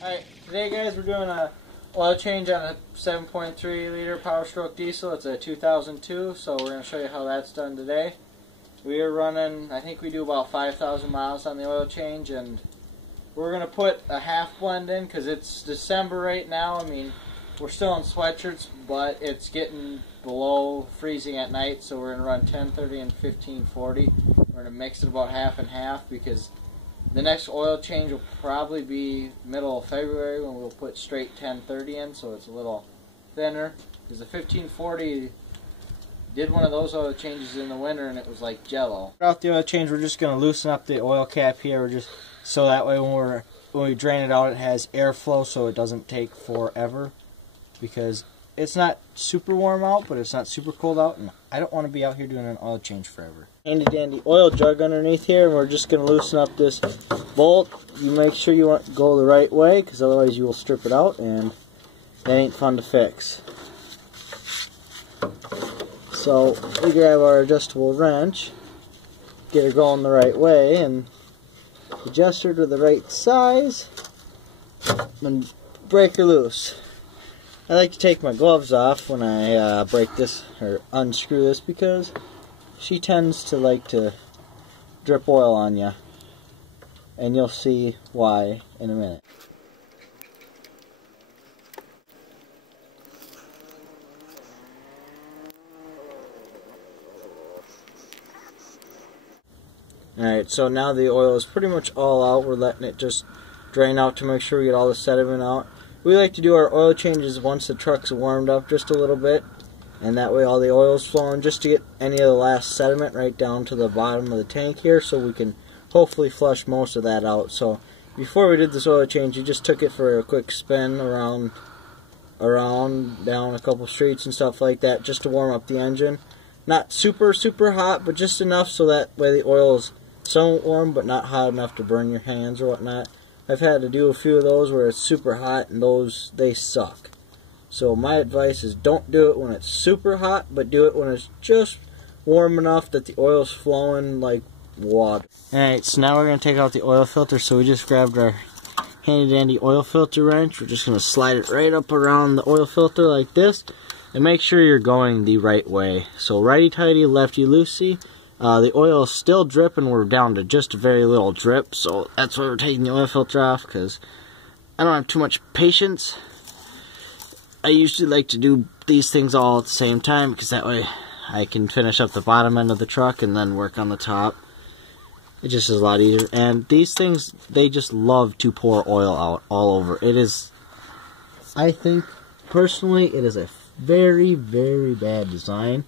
Alright, today guys we're doing a oil change on a 7.3 liter Power Stroke diesel. It's a 2002, so we're going to show you how that's done today. We are running, I think we do about 5,000 miles on the oil change, and we're going to put a half blend in because it's December right now. I mean, we're still in sweatshirts, but it's getting below freezing at night, so we're going to run 1030 and 1540. We're going to mix it about half and half because the next oil change will probably be middle of February when we'll put straight 1030 in, so it's a little thinner. Because the 1540 did one of those oil changes in the winter and it was like jello. Throughout the oil change, we're just going to loosen up the oil cap here. We're just so that way when we drain it out, it has airflow, so it doesn't take forever. Because it's not super warm out, but it's not super cold out, and I don't want to be out here doing an oil change forever. Handy dandy oil jug underneath here, and we're just going to loosen up this bolt. You make sure you want to go the right way, because otherwise you will strip it out, and that ain't fun to fix. So we grab our adjustable wrench, get her going the right way, and adjust her to the right size, and break her loose. I like to take my gloves off when I break this or unscrew this because she tends to like to drip oil on you, and you'll see why in a minute. Alright, so now the oil is pretty much all out. We're letting it just drain out to make sure we get all the sediment out. We like to do our oil changes once the truck's warmed up just a little bit, and that way all the oil's flowing, just to get any of the last sediment right down to the bottom of the tank here, so we can hopefully flush most of that out. So before we did this oil change, you just took it for a quick spin around down a couple streets and stuff like that, just to warm up the engine. Not super hot, but just enough so that way the oil is somewhat warm but not hot enough to burn your hands or whatnot. I've had to do a few of those where it's super hot, and those, they suck. So my advice is don't do it when it's super hot, but do it when it's just warm enough that the oil's flowing like water. Alright, so now we're going to take out the oil filter, so we just grabbed our handy dandy oil filter wrench. We're just going to slide it right up around the oil filter like this, and make sure you're going the right way. So righty tighty, lefty loosey. The oil is still dripping. We're down to just a very little drip, so that's why we're taking the oil filter off, because I don't have too much patience. I usually like to do these things all at the same time, because that way I can finish up the bottom end of the truck and then work on the top. It just is a lot easier. And these things, they just love to pour oil out all over. It is, I think, personally, it is a very bad design.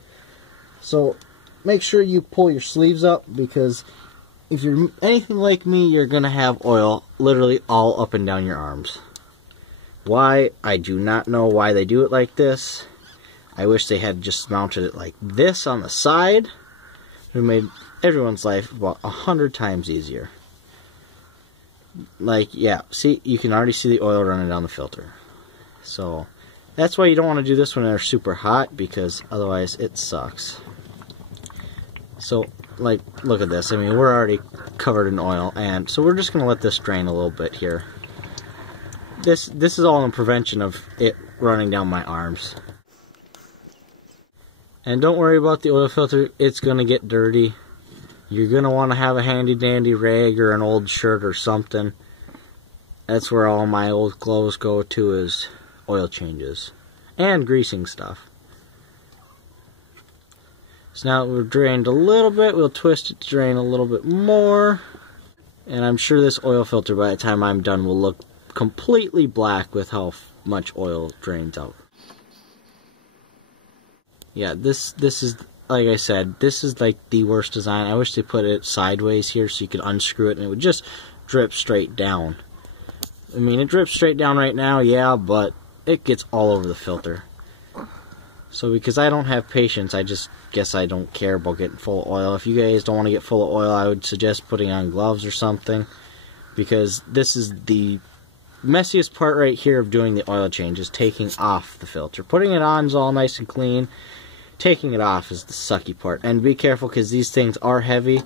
So make sure you pull your sleeves up, because if you're anything like me, you're going to have oil literally all up and down your arms. Why? I do not know why they do it like this. I wish they had just mounted it like this on the side. It would have made everyone's life about 100 times easier. Like, yeah, see, you can already see the oil running down the filter. So that's why you don't want to do this when they're super hot, because otherwise it sucks. So, like, look at this. I mean, we're already covered in oil, and so we're just going to let this drain a little bit here. This is all in prevention of it running down my arms. And don't worry about the oil filter. It's going to get dirty. You're going to want to have a handy-dandy rag or an old shirt or something. That's where all my old clothes go to, is oil changes. And greasing stuff. So now we've drained a little bit, we'll twist it to drain a little bit more. And I'm sure this oil filter, by the time I'm done, will look completely black with how much oil drains out. Yeah, this is, like I said, this is like the worst design. I wish they put it sideways here so you could unscrew it and it would just drip straight down. I mean, it drips straight down right now, yeah, but it gets all over the filter. So because I don't have patience, I just guess I don't care about getting full of oil. If you guys don't want to get full of oil, I would suggest putting on gloves or something, because this is the messiest part right here of doing the oil change, is taking off the filter. Putting it on is all nice and clean. Taking it off is the sucky part. And be careful, because these things are heavy,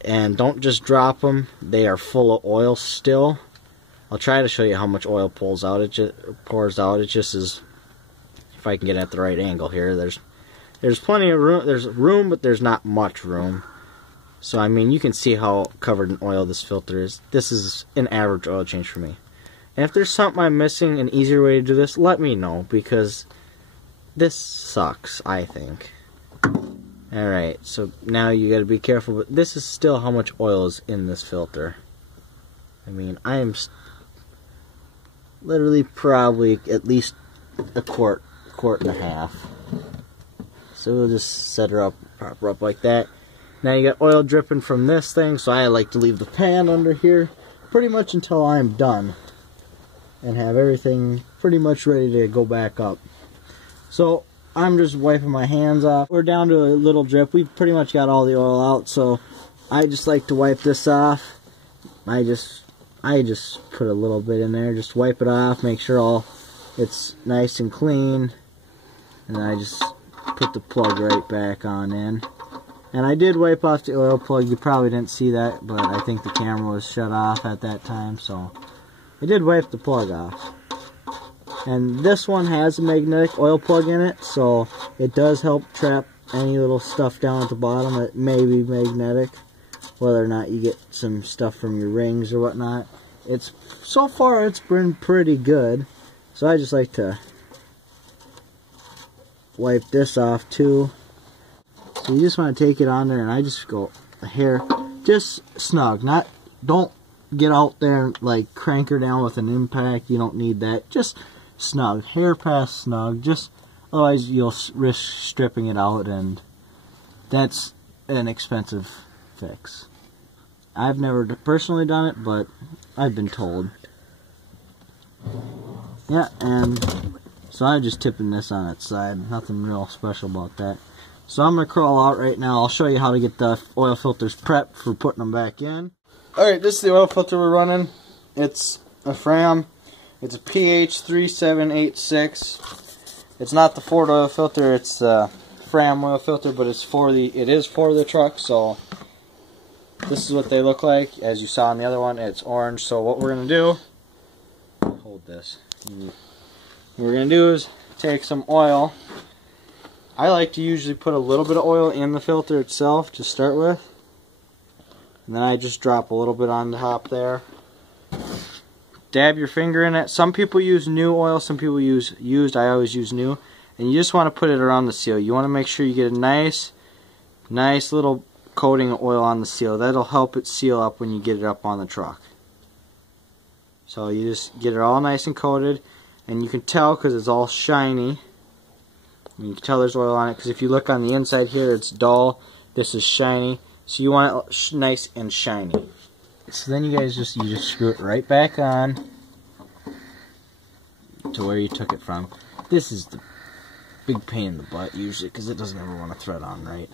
and don't just drop them. They are full of oil still. I'll try to show you how much oil pours out. It just is, if I can get it at the right angle here. There's plenty of room. There's room, but there's not much room. So I mean, you can see how covered in oil this filter is. This is an average oil change for me. And if there's something I'm missing, an easier way to do this, let me know, because this sucks, I think. Alright, so now you gotta be careful, but this is still how much oil is in this filter. I mean, I am literally probably at least a quart and a half. So we'll just set her up, prop her up like that. Now you got oil dripping from this thing, so I like to leave the pan under here pretty much until I'm done. And have everything pretty much ready to go back up. So I'm just wiping my hands off. We're down to a little drip. We've pretty much got all the oil out, so I just like to wipe this off. I just put a little bit in there, just wipe it off, make sure it's nice and clean, and then I just put the plug right back on in. And I did wipe off the oil plug. You probably didn't see that, but I think the camera was shut off at that time, so I did wipe the plug off. And this one has a magnetic oil plug in it, so it does help trap any little stuff down at the bottom. It may be magnetic, whether or not you get some stuff from your rings or whatnot. So far it's been pretty good, so I just like to wipe this off too. So you just want to take it on there, and I just go a hair, just snug, don't get out there and like crank her down with an impact. You don't need that. Just snug, hair past snug. Just otherwise you'll risk stripping it out, and that's an expensive fix. I've never personally done it, but I've been told. Yeah, and so I'm just tipping this on its side. Nothing real special about that. So I'm going to crawl out right now. I'll show you how to get the oil filters prepped for putting them back in. Alright, this is the oil filter we're running. It's a Fram. It's a PH3786. It's not the Ford oil filter, it's the Fram oil filter, but it is for the truck, so this is what they look like. As you saw in the other one, it's orange. So what we're going to do, hold this. What we're going to do is take some oil. I like to usually put a little bit of oil in the filter itself to start with. And then I just drop a little bit on the top there. Dab your finger in it. Some people use new oil, some people use used. I always use new. And you just want to put it around the seal. You want to make sure you get a nice little coating of oil on the seal. That'll help it seal up when you get it up on the truck. So you just get it all nice and coated. And you can tell because it's all shiny. You can tell there's oil on it because if you look on the inside here, it's dull. This is shiny. So you want it nice and shiny. So then you just screw it right back on to where you took it from. This is the big pain in the butt usually because it doesn't ever want to thread on right.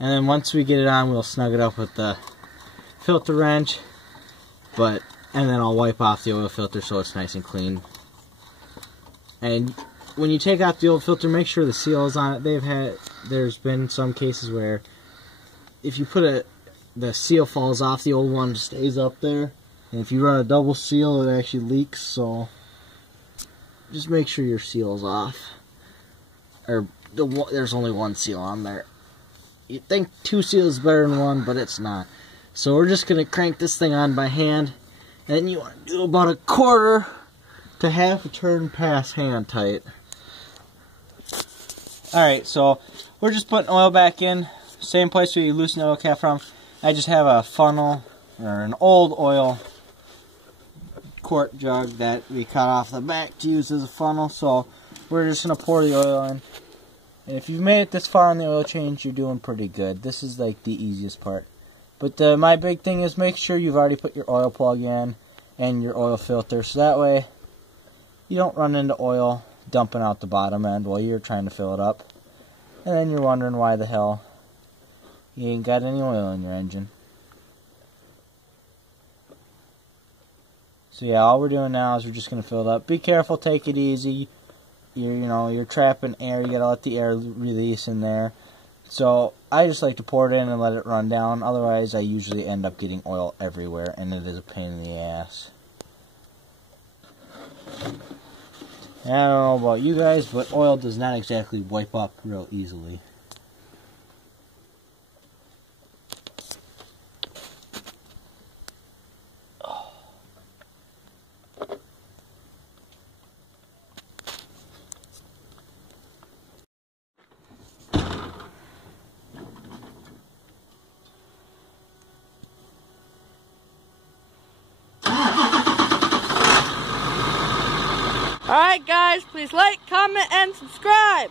And then once we get it on, we'll snug it up with the filter wrench. And then I'll wipe off the oil filter so it's nice and clean. And when you take out the old filter, make sure the seal is on it. There's been some cases where if you put the seal falls off, the old one stays up there. And if you run a double seal, it actually leaks, so just make sure your seal's off. There's only one seal on there. You'd think two seals is better than one, but it's not. So we're just going to crank this thing on by hand. And you want to do about a quarter to half a turn past hand tight. Alright, so we're just putting oil back in. Same place where you loosen the oil cap from. I just have a funnel, or an old oil quart jug that we cut off the back to use as a funnel. So we're just going to pour the oil in. And if you've made it this far on the oil change, you're doing pretty good. This is like the easiest part. But my big thing is make sure you've already put your oil plug in and your oil filter. So that way you don't run into oil dumping out the bottom end while you're trying to fill it up. And then you're wondering why the hell you ain't got any oil in your engine. So yeah, all we're doing now is we're just going to fill it up. Be careful, take it easy. You're trapping air, you got to let the air release in there. So I just like to pour it in and let it run down. Otherwise, I usually end up getting oil everywhere, and it is a pain in the ass. And I don't know about you guys, but oil does not exactly wipe up real easily. Alright guys, please like, comment, and subscribe!